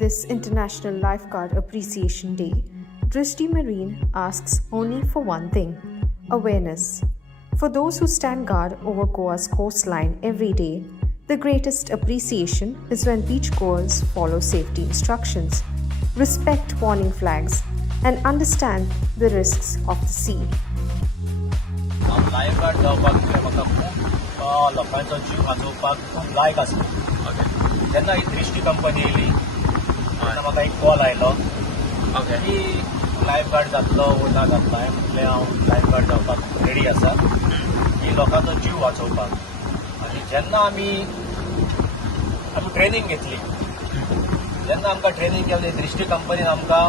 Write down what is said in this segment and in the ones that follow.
this International Lifeguard Appreciation Day, Drishti Marine asks only for one thing: awareness. For those who stand guard over Goa's coastline every day, the greatest appreciation is when beachgoers follow safety instructions, respect warning flags, and understand the risks of the sea. Lifeguard जावपाक म्हाका खूब लोकांचो जीव वाचोवपाक खूब लायक आसता. जेन्ना ही दृश्टी company येयली तेन्ना म्हाका एक कॉल आयलो की लायफगार्ड जातलो वो ना जातलो. हांवें म्हटलें हांव लायफगार्ड जावपाक रेडी आसा ही लोकांचो जीव वाचोवपाक. आनी जेन्ना आमी ट्रेनींग घेतली, जेन्ना आमकां ट्रेनींग केली दृश्टी कंपनीन आमकां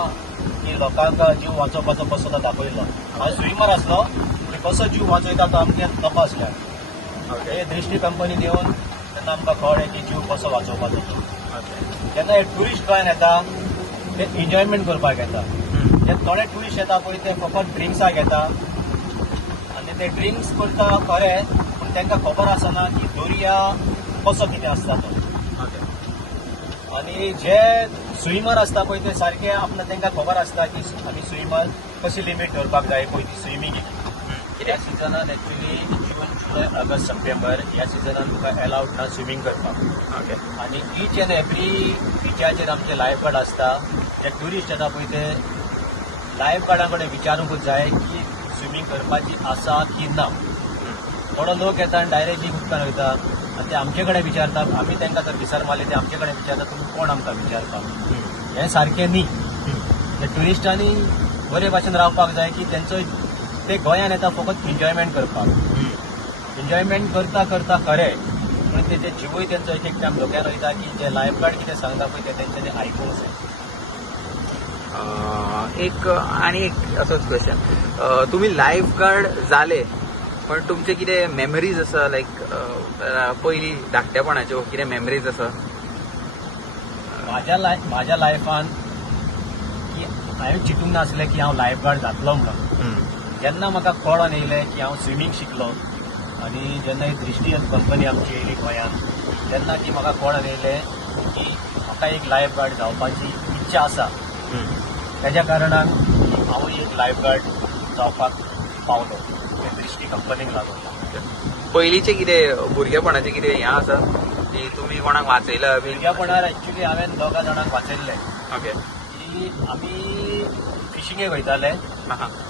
की लोकांका जीव वाचोवपाचो कसो तो दाखयलो. हांव स्विमर आसलो, कसो जीव वाचयता तो आमच्या तपासल्यार हे दृश्टी कंपनीन येवन तेन्ना आमकां कळ्ळें की जीव कसो वाचोवपाचो तो. जेन्ना हे ट्युरिस्ट गोंयान येता ते एन्जॉयमेंट करपाक येता. जे थोडे ट्युरिस्ट येता पळय ते फकत ड्रिंक्साक येता आनी ते ड्रिंक्स करता खरें, पूण तांकां खबर आसना की दर्या कसो कितें आसता तो. आनी जे स्विमर आसता पळय ते सारके आपणाक तांकां खबर आसता की आमी स्विमर कशी लिमीट धरपाक जाय पळय ती स्विमींग. ह्या सिजनान एक्चुली जून जुलय ऑगस्ट सप्टेंबर ह्या सिजनान तुका अलाउड ना स्विमींग करपाक. आनी ईच एंड एवरी बिचाचेर आमचे लायफगार्ड आसता. जे ट्युरिस्ट येता पळय ते लायफगार्डा कडेन विचारूंकूच जाय की स्विमींग करपाची आसा की ना. थोडो लोक येता आनी डायरेक्टली उदकान वयता आनी ते आमचे कडेन विचारतात. आमी तांकां जर विसर मारले ते आमचे कडेन विचारतात तुमी कोण आमकां विचारपाक. हें सारकें न्ही. त्या ट्युरिस्टांनी बरे भाशेन रावपाक जाय की तेंचो ते गोंयान येता फकत एन्जॉयमेंट करपाक. एन्जॉयमेंट करता करता खरें पूण तेजे जिवूय तेंचो एक टायम धोक्यान वयता की जे लायफगार्ड कितें सांगता पळय ते तेंच्यांनी आयकूंक जाय. एक असोच क्वेश्चन, तुम्ही लायफगार्ड जाले पण तुमचे कितें मेमरीज आसा लायक पयलीं धाकटेपणाच्यो कितें मेमरीज आसा? म्हाज्या लायफान की हांवें चिंतूंक नासलें की हांव लायफगार्ड जातलो म्हणून. जेन्ना म्हाका कळोन येयलें की हांव स्विमींग शिकलो आनी जेन्ना ही दृश्टी कंपनी आमची येयली गोंयांत तेन्ना की म्हाका कळोन येयलें की म्हाका एक लायफगार्ड जावपाची इच्छा आसा. तेज्या कारणान हांवूय एक लायफगार्ड जावपाक पावलो दृश्टी कंपनीक लागून. पयलींचे कितें भुरगेपणाचें कितें हें आसा की तुमी कोणाक वाचयला बी? भुरगेपणार एक्चुली हांवें दोगा जाणांक वाचयल्लें. की आमी फिशिंगेक वयताले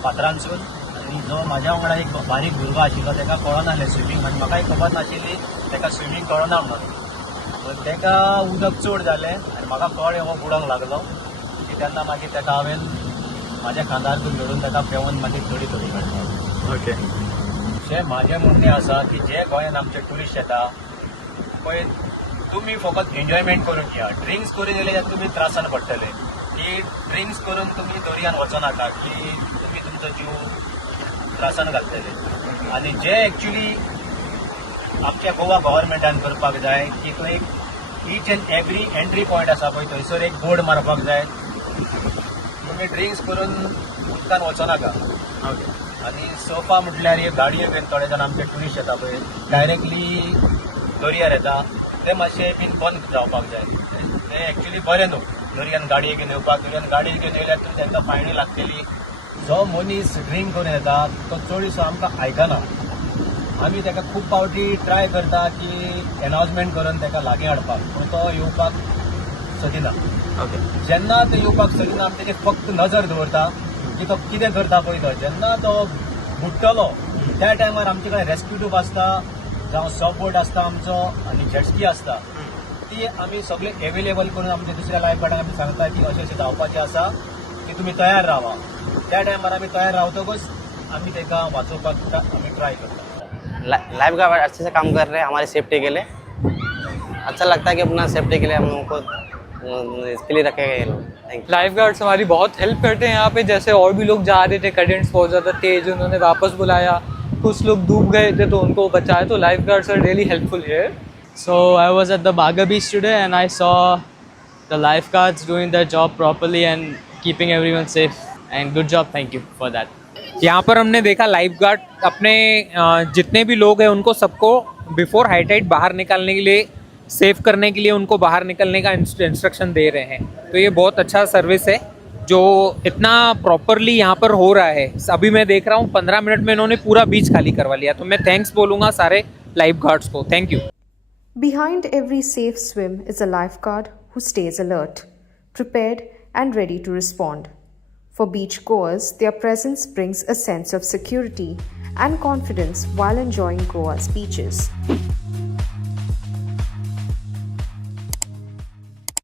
फातरांसून आनी जो म्हाज्या वांगडा एक बारीक भुरगो आशिल्लो ताका कळनासलें स्विमींग आनी म्हाकाय खबर नाशिल्ली ताका स्विमींग कळना म्हणून. ताका उदक चड जालें आनी म्हाका कळ्ळें हो बुडोंक लागलो की तेन्ना मागीर ताका हांवें म्हाज्या खांदार धरून ताका पेंवन मागीर थोडी काडली. अशें म्हाजें म्हणणें आसा की जे गोंयान आमचे ट्युरिस्ट येता पळय तुमी फकत एन्जॉयमेंट करून घ्या. ड्रिंक्स करून येयले जाल्यार तुमी त्रासान पडटले. की ड्रिंक्स करून तुमी दर्यान वचो नाका की तुमी तुमचो जीव त्रासान घालतले. आनी जे एक्चुली आमच्या गोवा गव्हर्मेंटान करपाक जाय की थंय each end every entry point आसा पळय थंयसर एक बोर्ड मारपाक जाय तुमी ड्रिंक्स करून उदकान वचो नाका. आनी सोफा म्हटल्यार हे गाडयो घेवन थोडे जाण आमचे ट्युरिस्ट येता पळय डायरेक्टली दर्यार येता ते मातशें बीन बंद जावपाक जाय. ते एक्चुली बरें न्हू दर्यान गाडये घेवन येवपाक. दर्यान गाडी घेवन येयल्यार तांकां फायनी लागतली. जो मनीस ड्रिंक करून येता तो चडसो आमकां आयकना. आमी ताका खूब फावटी ट्राय करता की एनाउन्समेंट करून ताका लागीं हाडपाक पूण तो येवपाक सोदिना. जेन्ना तो येवपाक सोदिना आमी तेजेर फक्त नजर दवरता की तो कितें करता पळय तो. जेन्ना तो बुडटलो त्या टायमार आमचे कडेन रेस्क्यू ट्यूब आसता जावं सब बोट आसता आमचो आनी जेटस्की आसता ती आमी सगळे एवेलेबल करून आमच्या दुसऱ्या लायफगार्डांक आमी सांगता की अशें अशें जावपाचें आसा की तुमी तयार रावा. त्या टायमार आमी तयार रावतकच आमी ताका वाचोवपाक आमी ट्राय करता. लाइफगार्ड अच्छे से काम कर रहे हैं हमारी सेफ्टी के लिए. अच्छा लगता है कि अपना सेफ्टी के लिए हम लोगों को इसके लिए रखे गए ये लोग. Thank you. लाइफगार्ड्स हमारी बहुत हेल्प करते हैं यहाँ पे. जैसे और भी लोग जा रहे थे, करंट्स बहुत ज़्यादा तेज, उन्होंने वापस बुलाया. कुछ लोग डूब गए थे तो उनको बचाया. तो lifeguards are really helpful here. So I was at the Baga beach today and I saw the lifeguards doing their job properly and keeping everyone safe, and good job, thank you for that. यहाँ पर हमने देखा lifeguard अपने जितने भी लोग हैं उनको सबको बिफोर हाई टाइड बाहर निकालने के लिए सेव करने के लिए उनको बाहर निकलने का इंस्ट्रक्शन दे रहे हैं. तो ये बहुत अच्छा सर्विस है जो इतना प्रॉपरली यहाँ पर हो रहा है. अभी मैं देख रहा हूँ 15 मिनट में इन्होंने पूरा बीच खाली करवा लिया. तो मैं थैंक्स बोलूँगा सारे लाइफ गार्ड्स को. Thank you. Behind every safe swim is a lifeguard who stays alert, prepared, and ready to respond. For beachgoers, their presence brings a sense of security and confidence while enjoying Goa's beaches.